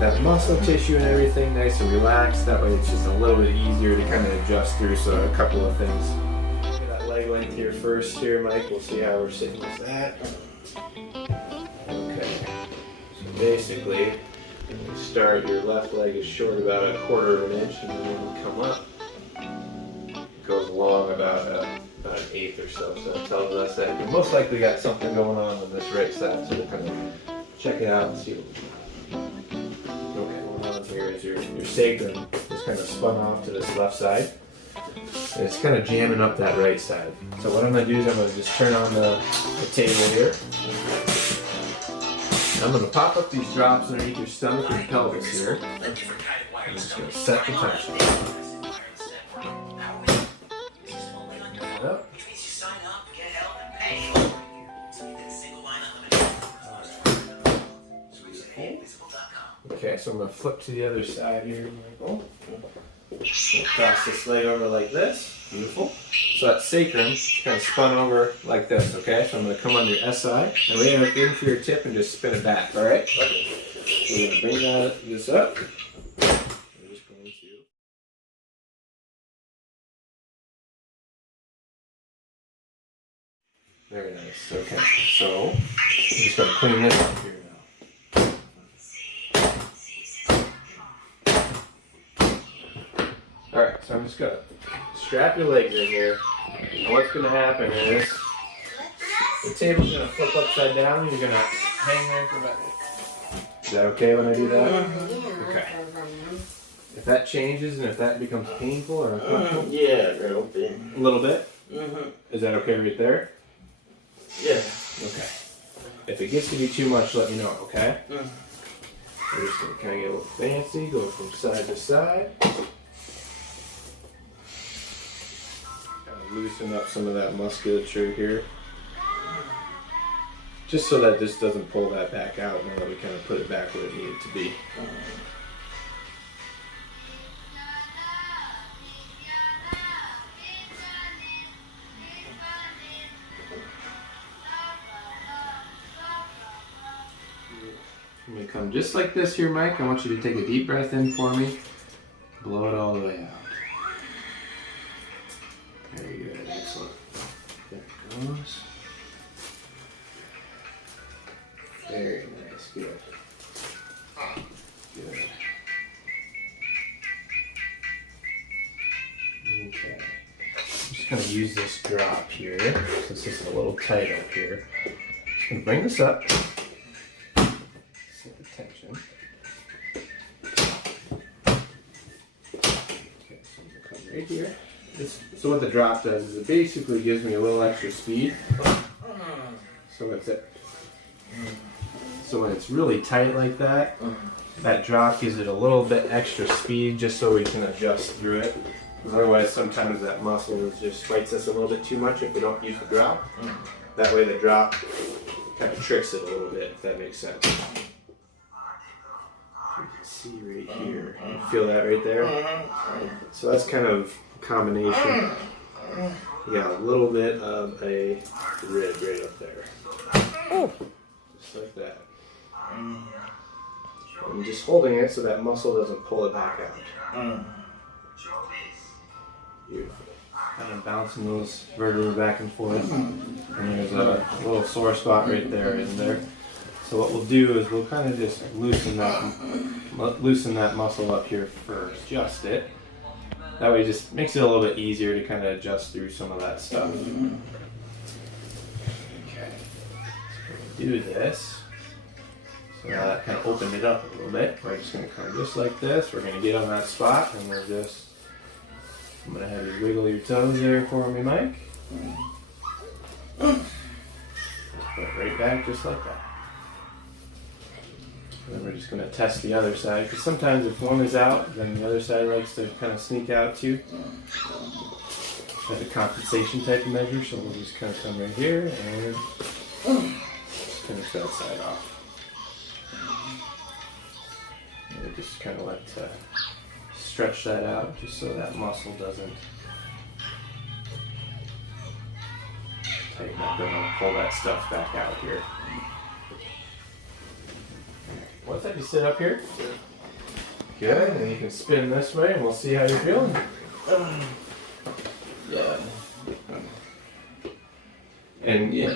that muscle tissue and everything nice and relaxed. That way it's just a little bit easier to kind of adjust through. So a couple of things. Get that leg length here first here, Mike. We'll see how we're sitting with that. Okay. So basically, you start, your left leg is short about 1/4 of an inch, and then when you come up, it goes long about an 1/8 or so. So that tells us that you most likely got something going on this right side. So we'll kind of check it out and see what we got. Okay, what we're on here is your sacrum is kind of spun off to this left side. And it's kind of jamming up that right side. So what I'm going to do is I'm going to just turn on the table here. I'm going to pop up these drops underneath your stomach and pelvis here. I'm just going to set the tension. Up. Okay, so I'm going to flip to the other side here, Michael. Cross this leg over like this. Beautiful. So that sacrum kind of spun over like this, okay? So I'm going to come on your SI and lay it in for your tip and just spin it back, alright? We're going to bring this up. We're just going to... Very nice. Okay, so I'm just going to clean this up here now. Alright, so I'm just going to strap your legs in here, and what's going to happen is the table's going to flip upside down and you're going to hang there for about... Is that okay when I do that? Okay. If that changes and if that becomes painful or uncomfortable... Yeah, a little bit. A little bit? Is that okay right there? Yeah. Okay. If it gets to be too much, let me know, okay? We're just going to kind of get a little fancy, go from side to side. Loosen up some of that musculature here, just so that this doesn't pull that back out now that we kind of put it back where it needed to be. I'm going to come just like this here, Mike. I want you to take a deep breath in for me. Blow it all the way out. Very good, excellent. There it goes. Very nice, good. Good. Okay. I'm just going to use this drop here, since this is a little tight up here. Just going to bring this up. Set the tension. Okay, so I'm going to come right here. So what the drop does is it basically gives me a little extra speed. So it's it. So when it's really tight like that, that drop gives it a little bit extra speed just so we can adjust through it. Because otherwise sometimes that muscle just fights us a little bit too much if we don't use the drop. That way the drop kind of tricks it a little bit, if that makes sense. You can see right here. You feel that right there? So that's kind of combination. You got a little bit of a rib right up there. Just like that. I'm just holding it so that muscle doesn't pull it back out. Beautiful. Kind of bouncing those vertebrae back and forth. And there's a little sore spot right there, isn't there? So what we'll do is we'll kind of just loosen that muscle up here first. Adjust it. That way it just makes it a little bit easier to kind of adjust through some of that stuff. Okay. So do this. So now that kind of opened it up a little bit. We're just going to come just like this. We're going to get on that spot and we're just... I'm going to have you wiggle your toes there for me, Mike. Just put it right back just like that. And then we're just going to test the other side, because sometimes if one is out, then the other side likes to kind of sneak out too. That's a compensation type of measure, so we'll just kind of come right here and just finish that side off. And we'll just kind of let stretch that out just so that muscle doesn't tighten up and pull that stuff back out here. Once I just sit up here, Good, and you can spin this way and we'll see how you're feeling. Yeah. And Yeah.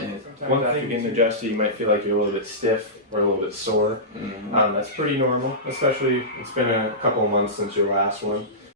one thing getting adjusted, you might feel like you're a little bit stiff or a little bit sore. Mm-hmm. That's pretty normal, especially it's been a couple of months since your last one.